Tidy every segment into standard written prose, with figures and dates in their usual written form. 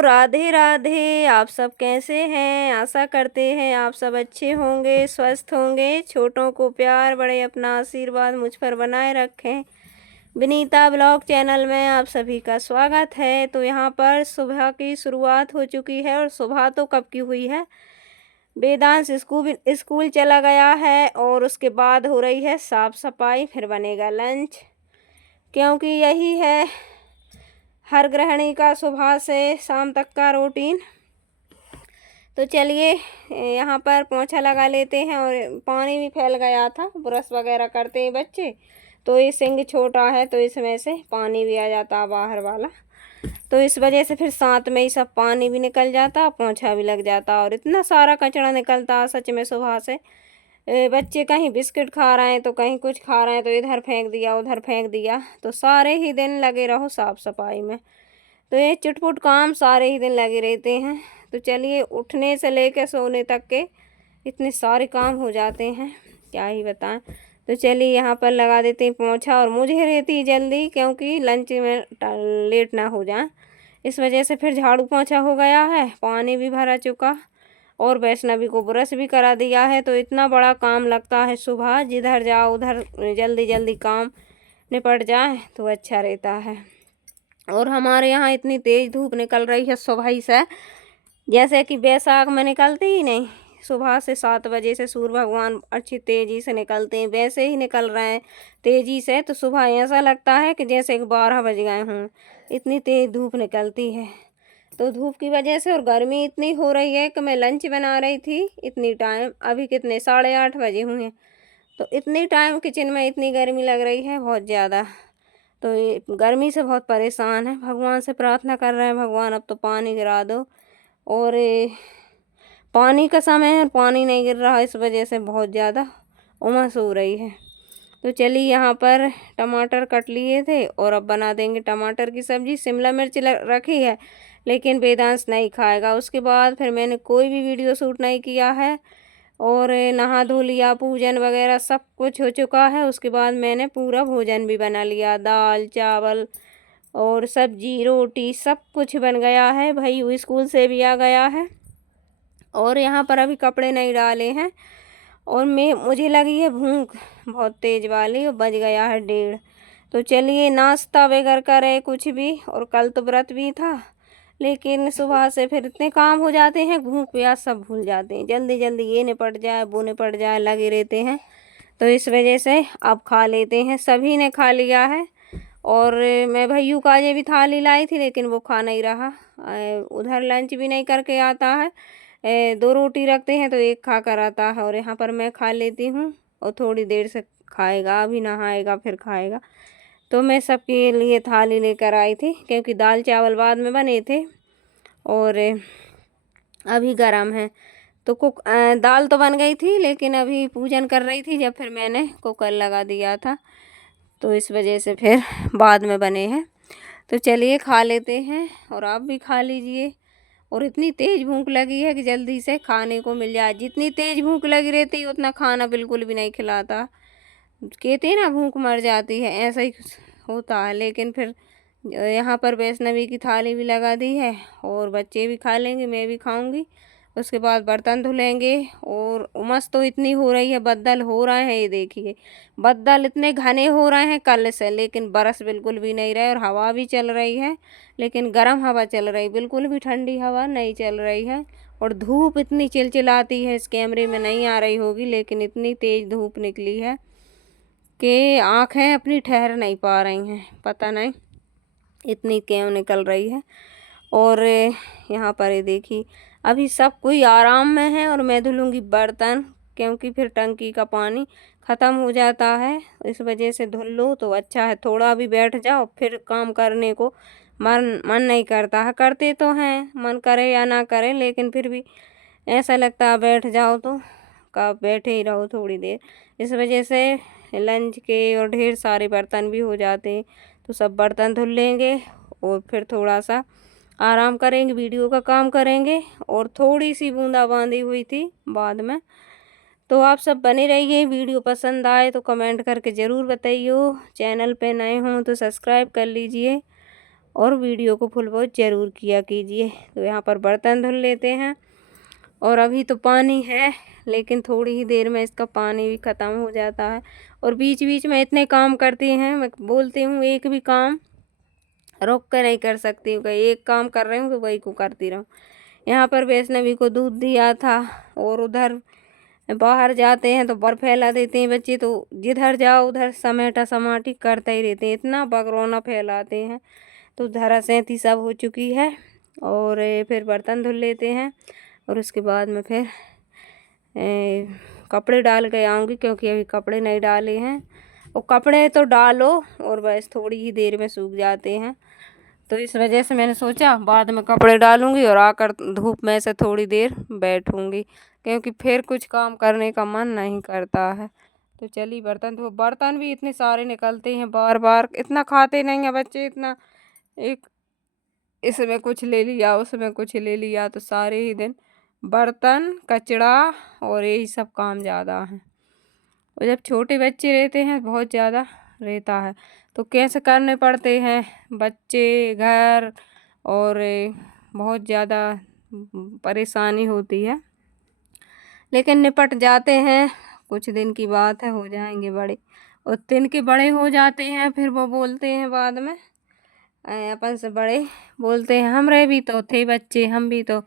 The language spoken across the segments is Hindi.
राधे राधे। आप सब कैसे हैं? आशा करते हैं आप सब अच्छे होंगे, स्वस्थ होंगे। छोटों को प्यार, बड़े अपना आशीर्वाद मुझ पर बनाए रखें। विनीता ब्लॉग चैनल में आप सभी का स्वागत है। तो यहाँ पर सुबह की शुरुआत हो चुकी है और सुबह तो कब की हुई है। वेदांश स्कूल चला गया है और उसके बाद हो रही है साफ सफाई, फिर बनेगा लंच, क्योंकि यही है हर गृहिणी का सुबह से शाम तक का रूटीन। तो चलिए यहाँ पर पोंछा लगा लेते हैं। और पानी भी फैल गया था, ब्रश वगैरह करते हैं बच्चे, तो ये सिंक छोटा है तो इसमें से पानी भी आ जाता बाहर वाला, तो इस वजह से फिर साथ में ही सब पानी भी निकल जाता, पोंछा भी लग जाता और इतना सारा कचरा निकलता सच में सुबह से। बच्चे कहीं बिस्किट खा रहे हैं तो कहीं कुछ खा रहे हैं, तो इधर फेंक दिया उधर फेंक दिया, तो सारे ही दिन लगे रहो साफ सफाई में। तो ये चुटपुट काम सारे ही दिन लगे रहते हैं। तो चलिए उठने से लेकर सोने तक के इतने सारे काम हो जाते हैं, क्या ही बताएं। तो चलिए यहाँ पर लगा देते हैं पोंछा, और मुझे रहती जल्दी क्योंकि लंच में लेट ना हो जाए, इस वजह से फिर झाड़ू पोंछा हो गया है, पानी भी भरा चुका और वैष्णवी को ब्रश भी करा दिया है। तो इतना बड़ा काम लगता है सुबह, जिधर जाओ उधर जल्दी जल्दी काम निपट जाए तो अच्छा रहता है। और हमारे यहाँ इतनी तेज़ धूप निकल रही है सुबह ही से, जैसे कि बैसाख में निकलती ही नहीं। सुबह से 7 बजे से सूर्य भगवान अच्छी तेज़ी से निकलते हैं, वैसे ही निकल रहे हैं तेज़ी से। तो सुबह ऐसा लगता है कि जैसे कि 12 बज गए हों, इतनी तेज़ धूप निकलती है। तो धूप की वजह से और गर्मी इतनी हो रही है कि मैं लंच बना रही थी इतनी टाइम, अभी कितने 8:30 बजे हुए हैं, तो इतनी टाइम किचन में इतनी गर्मी लग रही है बहुत ज़्यादा। तो ये गर्मी से बहुत परेशान है, भगवान से प्रार्थना कर रहे हैं भगवान अब तो पानी गिरा दो। और पानी का समय है, पानी नहीं गिर रहा, इस वजह से बहुत ज़्यादा उमस हो रही है। तो चलिए यहाँ पर टमाटर कट लिए थे और अब बना देंगे टमाटर की सब्ज़ी। शिमला मिर्च रखी है लेकिन वेदांश नहीं खाएगा। उसके बाद फिर मैंने कोई भी वीडियो शूट नहीं किया है और नहा धो लिया, पूजन वगैरह सब कुछ हो चुका है। उसके बाद मैंने पूरा भोजन भी बना लिया, दाल चावल और सब्जी रोटी सब कुछ बन गया है। भाई वो स्कूल से भी आ गया है और यहाँ पर अभी कपड़े नहीं डाले हैं और मुझे लगी है भूख बहुत तेज़ वाली, और बज गया है 1:30। तो चलिए नाश्ता वगैरह करे कुछ भी, और कल तो व्रत भी था, लेकिन सुबह से फिर इतने काम हो जाते हैं, भूख प्यास सब भूल जाते हैं, जल्दी जल्दी ये निपट जाए वो निपट जाए लगे रहते हैं। तो इस वजह से अब खा लेते हैं, सभी ने खा लिया है। और मैं भैयू का आज भी थाली लाई थी लेकिन वो खा नहीं रहा, उधर लंच भी नहीं करके आता है। 2 रोटी रखते हैं तो एक खा कर आता है, और यहाँ पर मैं खा लेती हूँ और थोड़ी देर से खाएगा, अभी नहाएगा फिर खाएगा। तो मैं सबके लिए थाली लेकर आई थी क्योंकि दाल चावल बाद में बने थे और अभी गरम है। तो दाल तो बन गई थी लेकिन अभी पूजन कर रही थी जब फिर मैंने कुकर लगा दिया था, तो इस वजह से फिर बाद में बने हैं। तो चलिए खा लेते हैं और आप भी खा लीजिए। और इतनी तेज़ भूख लगी है कि जल्दी से खाने को मिल जाए, जितनी तेज़ भूख लगी रहती उतना खाना बिल्कुल भी नहीं खिलाता, कहते हैं ना भूख मर जाती है, ऐसा ही होता है। लेकिन फिर यहाँ पर वैष्णवी की थाली भी लगा दी है और बच्चे भी खा लेंगे, मैं भी खाऊंगी, उसके बाद बर्तन धुलेंगे। और उमस तो इतनी हो रही है, बदल हो रहे हैं, ये देखिए बदल इतने घने हो रहे हैं कल से, लेकिन बरस बिल्कुल भी नहीं रहे। और हवा भी चल रही है लेकिन गर्म हवा चल रही, बिल्कुल भी ठंडी हवा नहीं चल रही है। और धूप इतनी चिलचिलाती है, इस कैमरे में नहीं आ रही होगी लेकिन इतनी तेज़ धूप निकली है कि आँखें अपनी ठहर नहीं पा रही हैं, पता नहीं इतनी क्यों निकल रही है। और यहाँ पर ये देखिए अभी सब कोई आराम में है और मैं धुलूँगी बर्तन, क्योंकि फिर टंकी का पानी ख़त्म हो जाता है, इस वजह से धुल लो तो अच्छा है। थोड़ा भी बैठ जाओ फिर काम करने को मन नहीं करता है, करते तो हैं मन करे या ना करे, लेकिन फिर भी ऐसा लगता है बैठ जाओ तो कब बैठे ही रहो थोड़ी देर। इस वजह से लंच के और ढेर सारे बर्तन भी हो जाते हैं, तो सब बर्तन धुल लेंगे और फिर थोड़ा सा आराम करेंगे, वीडियो का काम करेंगे। और थोड़ी सी बूंदाबांदी हुई थी बाद में। तो आप सब बने रहिए, वीडियो पसंद आए तो कमेंट करके ज़रूर बताइए, चैनल पे नए हों तो सब्सक्राइब कर लीजिए और वीडियो को फुल वॉच ज़रूर किया कीजिए। तो यहाँ पर बर्तन धुल लेते हैं। और अभी तो पानी है, लेकिन थोड़ी ही देर में इसका पानी भी ख़त्म हो जाता है। और बीच बीच में इतने काम करती हैं, मैं बोलती हूँ एक भी काम रोक कर नहीं कर सकती हूँ, कहीं एक काम कर रही हूँ तो वही को करती रहूँ। यहाँ पर वैष्णवी को दूध दिया था, और उधर बाहर जाते हैं तो बर फैला देते हैं बच्चे, तो जिधर जाओ उधर समेटा समाटी करते ही रहते हैं, इतना बगरौना फैलाते हैं। तो धरा सेंती सब हो चुकी है। और फिर बर्तन धुल लेते हैं, और उसके बाद में फिर कपड़े डाल के आऊँगी, क्योंकि अभी कपड़े नहीं डाले हैं। और कपड़े तो डालो और बस थोड़ी ही देर में सूख जाते हैं, तो इस वजह से मैंने सोचा बाद में कपड़े डालूंगी और आकर धूप में से थोड़ी देर बैठूंगी, क्योंकि फिर कुछ काम करने का मन नहीं करता है। तो चलिए बर्तन भी इतने सारे निकलते हैं बार बार, इतना खाते नहीं हैं बच्चे, इतना एक इसमें कुछ ले लिया उसमें कुछ ले लिया, तो सारे ही दिन बर्तन कचड़ा और यही सब काम ज़्यादा है। और जब छोटे बच्चे रहते हैं बहुत ज़्यादा रहता है, तो कैसे करने पड़ते हैं, बच्चे घर और बहुत ज़्यादा परेशानी होती है, लेकिन निपट जाते हैं। कुछ दिन की बात है, हो जाएंगे बड़े। और दिन के बड़े हो जाते हैं, फिर वो बोलते हैं बाद में अपन से बड़े बोलते हैं हमरे भी तो थे बच्चे, हम भी तो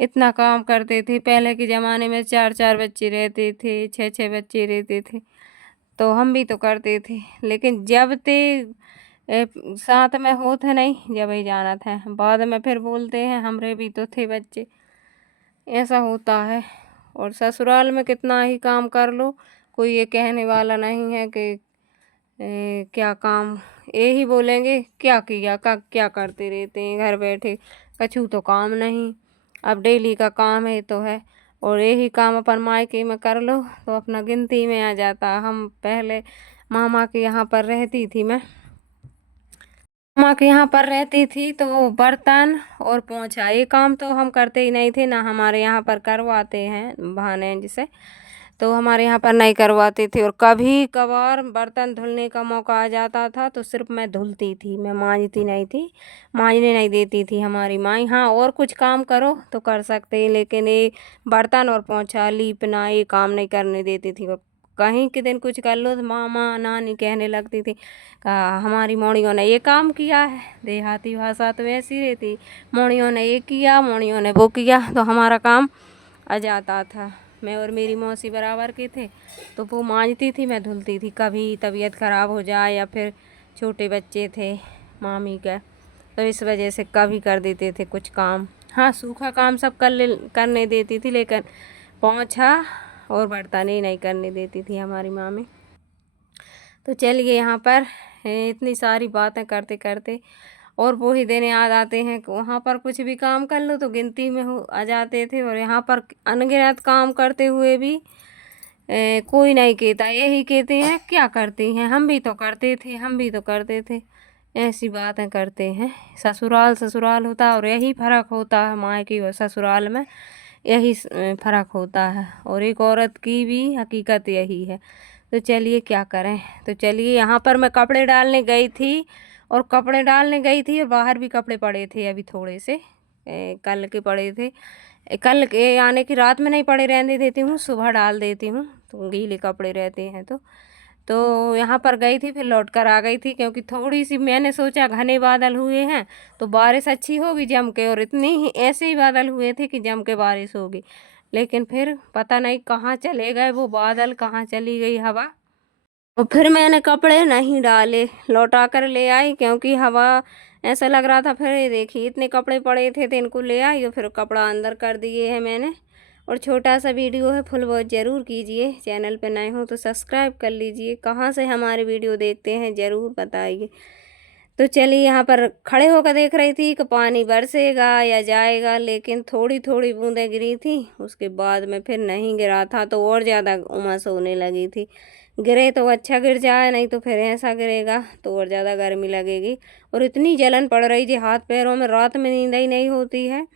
इतना काम करते थे। पहले के ज़माने में 4-4 बच्चे रहते थे, 6-6 बच्चे रहते थे, तो हम भी तो करते थे। लेकिन जब ते साथ में होते नहीं, जब ही जाना था, बाद में फिर बोलते हैं हमरे भी तो थे बच्चे। ऐसा होता है। और ससुराल में कितना ही काम कर लो, कोई ये कहने वाला नहीं है कि क्या काम, यही बोलेंगे क्या किया क्या करते रहते हैं घर बैठे, कछु तो काम नहीं। अब डेली का काम है तो है, और यही काम अपन मायके में कर लो तो अपना गिनती में आ जाता। हम पहले मामा के यहाँ पर रहती थी, मैं मामा के यहाँ पर रहती थी, तो बर्तन और पोंछा ये काम तो हम करते ही नहीं थे, ना हमारे यहाँ पर करवाते हैं बहाने जिसे, तो हमारे यहाँ पर नहीं करवाते थे। और कभी कभार बर्तन धुलने का मौका आ जाता था तो सिर्फ मैं धुलती थी, मैं मांजती नहीं थी, मांजने नहीं देती थी हमारी माँ। हाँ, और कुछ काम करो तो कर सकते हैं, लेकिन ये बर्तन और पोंछा लीपना ये काम नहीं करने देती थी। और कहीं के दिन कुछ कर लो तो मामा नानी कहने लगती थी हमारी मोड़ियों ने ये काम किया है। देहाती भाषा तो ऐसी रहती, मोड़ियों ने ये किया, मोड़ियों ने वो किया, तो हमारा काम आ जाता था। मैं और मेरी मौसी बराबर के थे, तो वो मांजती थी, मैं धुलती थी। कभी तबीयत ख़राब हो जाए या फिर छोटे बच्चे थे मामी का, तो इस वजह से कभी कर देते थे कुछ काम। हाँ, सूखा काम सब करने देती थी, लेकिन पोंछा और बर्तन ही नहीं करने देती थी हमारी मामी। तो चलिए यहाँ पर इतनी सारी बातें करते करते और वो ही दिन याद आते हैं कि वहाँ पर कुछ भी काम कर लो तो गिनती में हो आ जाते थे, और यहाँ पर अनगिनत काम करते हुए भी कोई नहीं कहता, यही कहते हैं क्या करती हैं, हम भी तो करते थे, हम भी तो करते थे। ऐसी बातें करते हैं। ससुराल ससुराल होता है, और यही फ़र्क होता है मायके और ससुराल में, यही फ़र्क होता है। और एक औरत की भी हकीकत यही है। तो चलिए क्या करें। तो चलिए यहाँ पर मैं कपड़े डालने गई थी, और बाहर भी कपड़े पड़े थे अभी थोड़े से, कल के पड़े थे। कल के आने की रात में नहीं पड़े रहने देती हूँ, सुबह डाल देती हूँ, तो गीले कपड़े रहते हैं। तो यहाँ पर गई थी, फिर लौट कर आ गई थी, क्योंकि थोड़ी सी मैंने सोचा घने बादल हुए हैं तो बारिश अच्छी होगी जम के, और इतनी ही ऐसे ही बादल हुए थे कि जम के बारिश होगी। लेकिन फिर पता नहीं कहाँ चले गए वो बादल, कहाँ चली गई हवा। और फिर मैंने कपड़े नहीं डाले, लौटा कर ले आई, क्योंकि हवा ऐसा लग रहा था। फिर ये देखिए इतने कपड़े पड़े थे तो इनको ले आई, और फिर कपड़ा अंदर कर दिए हैं मैंने। और छोटा सा वीडियो है, फुल वॉच ज़रूर कीजिए। चैनल पे नए हो तो सब्सक्राइब कर लीजिए। कहाँ से हमारे वीडियो देखते हैं ज़रूर बताइए। तो चलिए यहाँ पर खड़े होकर देख रही थी कि पानी बरसेगा या जाएगा, लेकिन थोड़ी थोड़ी बूंदें गिरी थी। उसके बाद में फिर नहीं गिरा था, तो और ज़्यादा उमस होने लगी थी। गिरे तो अच्छा गिर जाए, नहीं तो फिर ऐसा गिरेगा तो और ज़्यादा गर्मी लगेगी। और इतनी जलन पड़ रही थी हाथ पैरों में, रात में नींद ही नहीं होती है,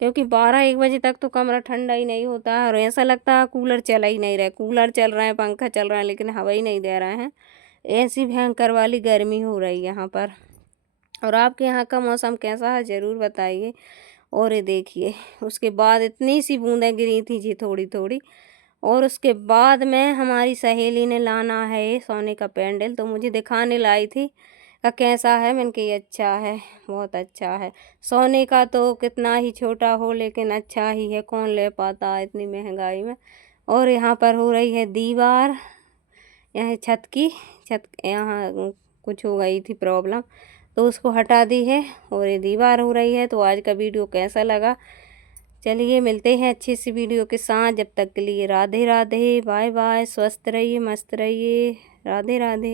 क्योंकि 12-1 बजे तक तो कमरा ठंडा ही नहीं होता है। और ऐसा लगता है कूलर चला ही नहीं रहा है, कूलर चल रहा है, पंखा चल रहा है, लेकिन हवा ही नहीं दे रहा है। ऐसी भयंकर वाली गर्मी हो रही है यहाँ पर। और आपके यहाँ का मौसम कैसा है ज़रूर बताइए। और ये देखिए उसके बाद इतनी सी बूंदें गिरी थी जी थोड़ी थोड़ी। और उसके बाद में हमारी सहेली ने लाना है ये सोने का पेंडल, तो मुझे दिखाने लाई थी का कैसा है। मैंने कहा ये अच्छा है, बहुत अच्छा है। सोने का तो कितना ही छोटा हो लेकिन अच्छा ही है, कौन ले पाता है इतनी महंगाई में। और यहाँ पर हो रही है दीवार, यहाँ छत यहाँ कुछ हो गई थी प्रॉब्लम, तो उसको हटा दी है और ये दीवार हो रही है। तो आज का वीडियो कैसा लगा, चलिए मिलते हैं अच्छी सी वीडियो के साथ। जब तक के लिए राधे राधे, बाय बाय, स्वस्थ रहिए, मस्त रहिए, राधे राधे।